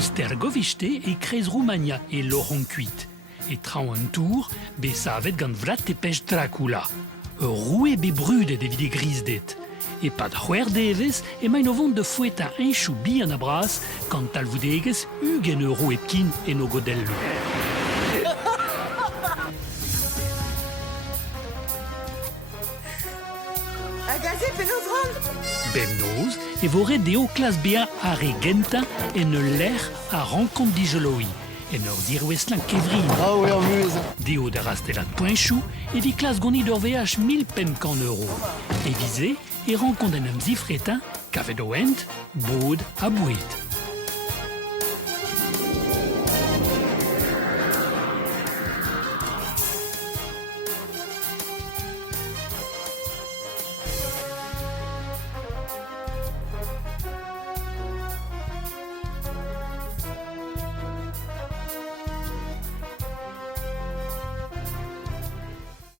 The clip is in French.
stergoviste et crez Roumania et Laurent cuite. Et trau un tour, be savet gant vrat e pech Dracula. Roué be brude de vide grisdet. Et pas de c'hwer deves, et main o vont de fouet a un chou bi an abras, quand tal voudeges, hugen euro e pkin et no godello. Agazé penaos ran. Bemnoz, et vore deo klas bea a regenta en l'air a rencontre d'Igeloi. En ur dirweslan kevrin. Ah ouais, amuse. Deo de rastelat poinchou, et vi klas goni d'or VH 1500 €. Et visé, et rencontre en am zifretin, kavet o ent, bod a bouet.